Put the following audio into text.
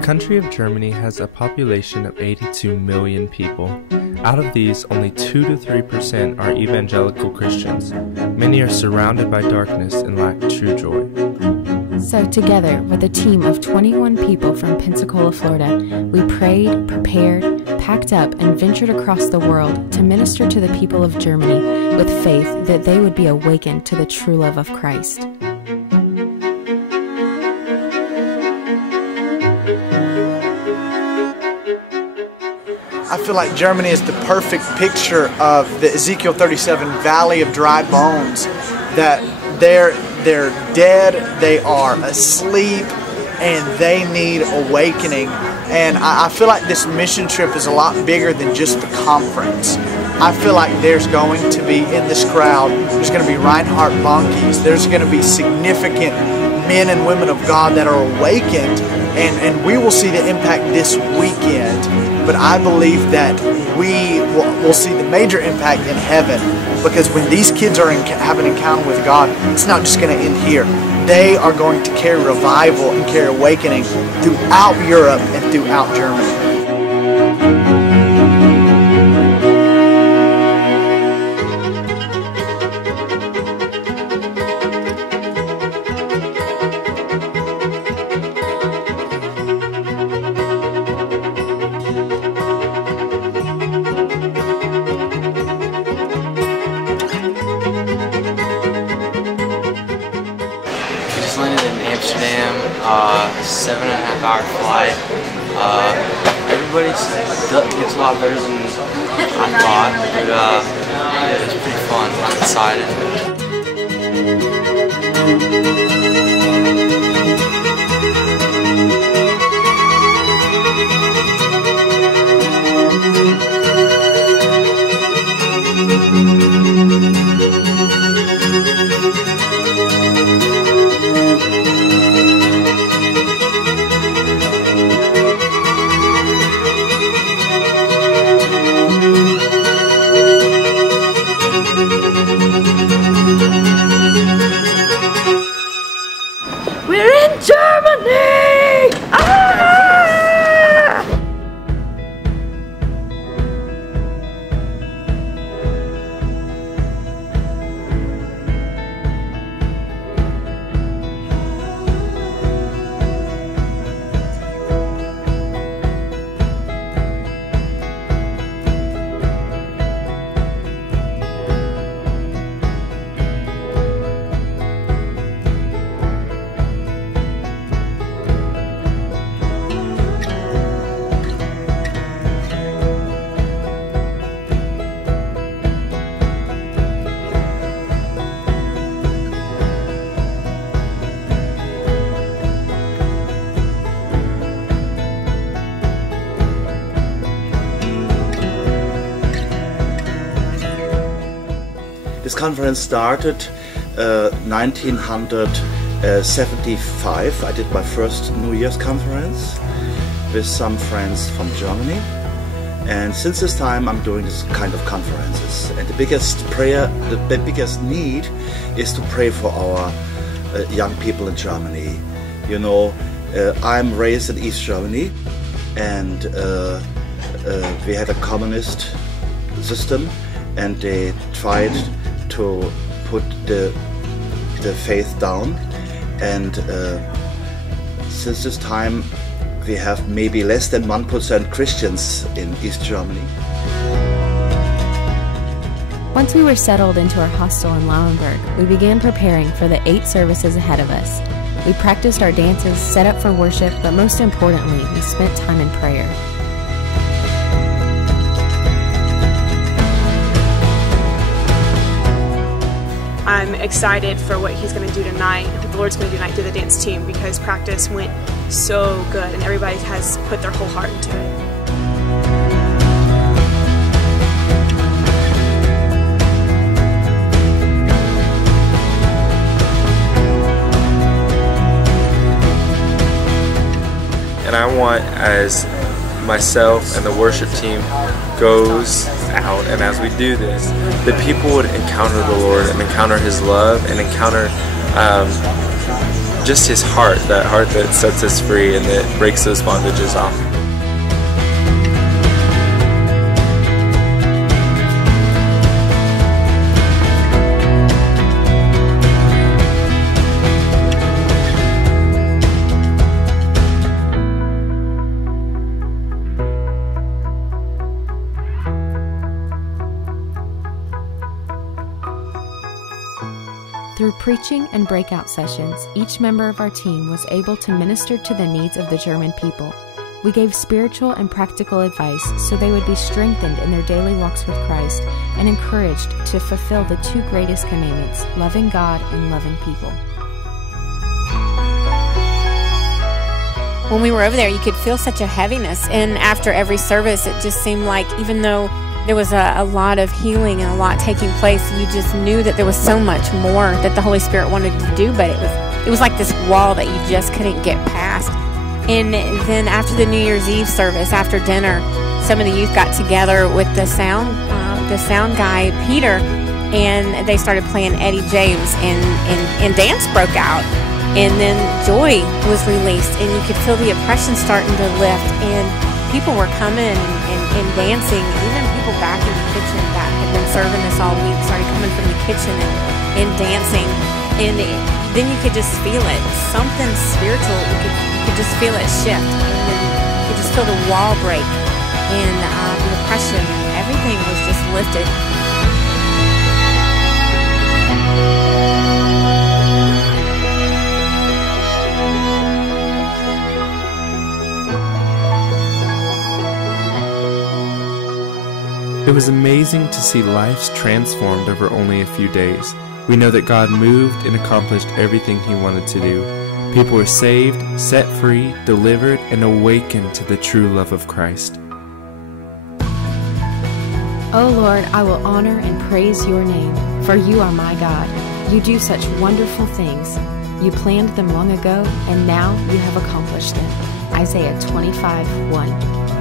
country of Germany has a population of 82 million people. Out of these, only 2 to 3% are evangelical Christians. Many are surrounded by darkness and lack true joy. So together, with a team of 21 people from Pensacola, Florida, we prayed, prepared, packed up, and ventured across the world to minister to the people of Germany with faith that they would be awakened to the true love of Christ. I feel like Germany is the perfect picture of the Ezekiel 37 valley of dry bones, that they're dead, they are asleep, and they need awakening. And I feel like this mission trip is a lot bigger than just the conference. I feel like there's going to be, in this crowd, there's going to be Reinhard Bonnke's, there's going to be significant men and women of God that are awakened, and we will see the impact this weekend. But I believe that we will see the major impact in heaven, because when these kids are have an encounter with God, it's not just going to end here. They are going to carry revival and carry awakening throughout Europe and throughout Germany. Landed in Amsterdam, 7.5-hour flight. Everybody gets a lot better than I thought, but yeah, it's pretty fun. I'm excited. We're in Germany! Ah! This conference started 1975. I did my first New Year's conference with some friends from Germany, and since this time I'm doing this kind of conferences. And the biggest need is to pray for our young people in Germany. You know, I'm raised in East Germany, and we had a communist system, and they tried to put the faith down, and since this time we have maybe less than 1% Christians in East Germany. Once we were settled into our hostel in Lauenburg, we began preparing for the 8 services ahead of us. We practiced our dances, set up for worship, but most importantly, we spent time in prayer. I'm excited for what he's going to do tonight, what the Lord's going to do tonight through the dance team, because practice went so good and everybody has put their whole heart into it. And I want, as myself and the worship team goes out, and as we do this, that people would encounter the Lord and encounter His love and encounter just his heart that sets us free and that breaks those bondages off. Through preaching and breakout sessions, each member of our team was able to minister to the needs of the German people. We gave spiritual and practical advice so they would be strengthened in their daily walks with Christ and encouraged to fulfill the two greatest commandments, loving God and loving people. When we were over there, you could feel such a heaviness, and after every service, it just seemed like even though there was a lot of healing and a lot taking place, you just knew that there was so much more that the Holy Spirit wanted to do, but it was like this wall that you just couldn't get past. And then after the New Year's Eve service, after dinner, some of the youth got together with the sound guy, Peter, and they started playing Eddie James, and dance broke out. And then joy was released, and you could feel the oppression starting to lift, and people were coming and dancing. Even people back in the kitchen that had been serving us all week started coming from the kitchen and dancing. And then you could just feel it, something spiritual. You could just feel it shift, and then you could just feel the wall break, and the oppression, everything was just lifted. It was amazing to see lives transformed over only a few days. We know that God moved and accomplished everything He wanted to do. People were saved, set free, delivered, and awakened to the true love of Christ. O Lord, I will honor and praise your name, for you are my God. You do such wonderful things. You planned them long ago, and now you have accomplished them. Isaiah 25:1.